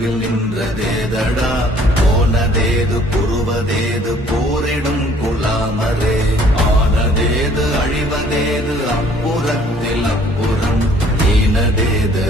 நடுவில் நின்றதேதடா போனதேது புருவதேது போரிடும் குலாமரே. ஆனதேது அழிவதேது அப்புறத்தில் அப்புறம். ஈனதேது